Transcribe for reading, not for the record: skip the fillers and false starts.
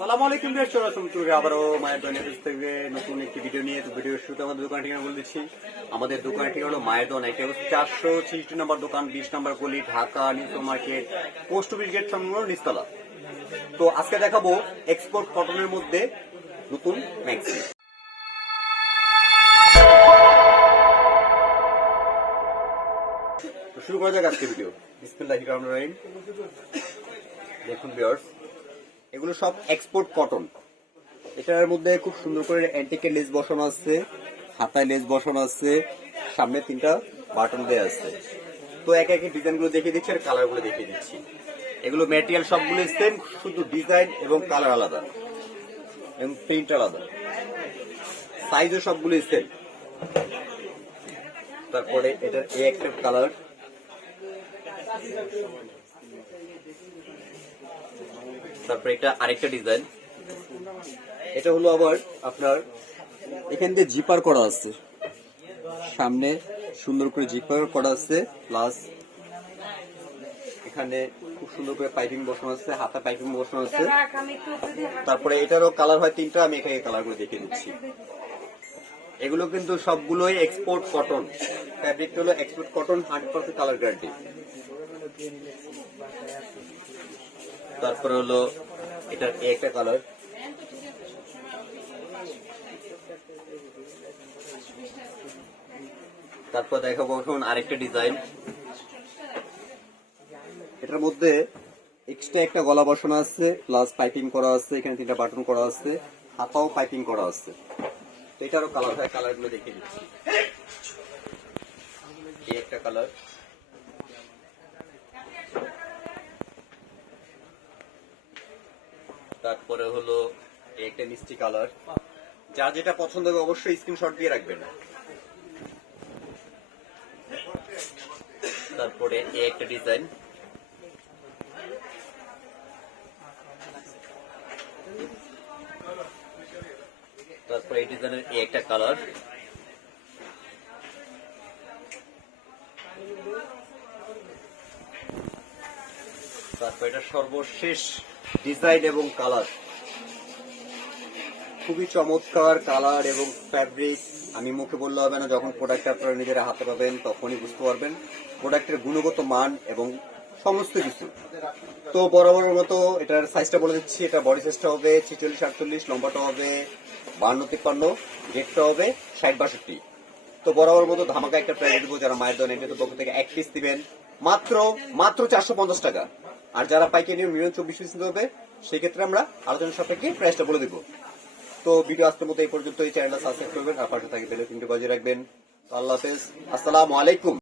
আসসালামু আলাইকুম ভিউয়ার্স, আবারও মায়ের দোকান থেকে নতুন একটি ভিডিও নিয়ে ভিডিওর শুরুতে আমাদের দোকান ঠিকানা বলে দিচ্ছি। আমাদের দোকানের ঠিকানা হলো মায়ের দোকান, এটা হচ্ছে 460 নম্বর দোকান, 20 নম্বর গলি, Dhaka New Market, post office gate সংলগ্ন নিচতলা। তো আজকে দেখাবো এক্সপোর্ট কটনের মধ্যে নতুন ম্যাক্সি। শুরু করা যাক আজকে ভিডিও। বিসমিল্লাহির রহমানির রহিম। দেখুন ভিউয়ার্স, এগুলো সব এক্সপোর্ট কটন। এটার মধ্যে খুব সুন্দর করে অ্যান্টিকের লেস বসানো আছে, হাতায় লেস বসানো আছে, সামনে 3টা বাটন দেওয়া আছে। তো একে একে ডিজাইনগুলো দেখিয়ে দিচ্ছি আর কালারগুলো দেখিয়ে দিচ্ছি। এগুলো ম্যাটেরিয়াল সবগুলো সেম, শুধু ডিজাইন এবং কালার আলাদা এবং প্রিন্ট আলাদা, সাইজও সবগুলো সেম। তারপরে এটার এই একটা কালার, তারপরে এটা আরেকটা ডিজাইন। এটা হলো আবার আপনার এখান দিয়ে জিপার করা আছে, সামনে সুন্দর করে জিপার করা আছে, প্লাস এখানে খুব সুন্দর করে পাইপিং বসানো আছে, হাতা পাইপিং বসানো আছে। তারপরে এটারও কালার হয় 3টা, আমি এখানে কালার করে দেখিয়ে দিচ্ছি। এগুলো কিন্তু সবগুলোই এক্সপোর্ট কটন, ফ্যাব্রিক হলো এক্সপোর্ট কটন, 100% কালার গ্যারান্টি। তারপরে হলো এটার একটা কালার, তারপর দেখাবো এখন আরেকটা ডিজাইন। এটার মধ্যে এক্সট্রা একটা গলা বসানো আছে, প্লাস পাইপিং করা আছে, এখানে 3টা বাটন করা আছে, হাতাও পাইপিং করা আছে। তো এটারও কালার হয়, কালারগুলো দেখিয়ে দিচ্ছি। এই একটা কালার, তারপরে হলো এই একটা মিষ্টি কালার। যার যেটা পছন্দ হবে অবশ্যই স্ক্রিনশট দিয়ে রাখবেন। তারপরে এই একটা ডিজাইন, তারপরে এই ডিজাইনের এই একটা কালার, তারপর এটা সর্বশেষ ডিজাইন এবং কালার। খুবই চমৎকার কালার এবং ফ্যাব্রিক, আমি মুখে বললে হবে না, যখন প্রোডাক্ট আপনারা নিজেরা হাতে পাবেন তখনই বুঝতে পারবেন প্রোডাক্টের গুণগত মান এবং সমস্ত কিছু। তো বরাবরের মতো এটার সাইজটা বলে দিচ্ছি। এটা বডি সাইজটা হবে 46-48, লম্বাটা হবে 52-53, গেটটা হবে 60-62। তো বরাবর মতো ধামাকা একটা প্রাইস দেবো। যারা মায়ের দোকানে পক্ষ থেকে 1 পিস দিবেন মাত্র 450 টাকা, আর যারা পাইকারি নিয়ে মিনিমাম 24 পিস নিতে হবে সেক্ষেত্রে আমরা আলোচনা সাপেক্ষে প্রাইসটা বলে দিব। তো ভিডিও আজকের মতো এই পর্যন্ত। এই চ্যানেলটা সাবস্ক্রাইব করবেন আর পাশে থাকি বেল আইকনটি বাজিয়ে রাখবেন। আল্লাহ হাফেজ, আসসালামু আলাইকুম।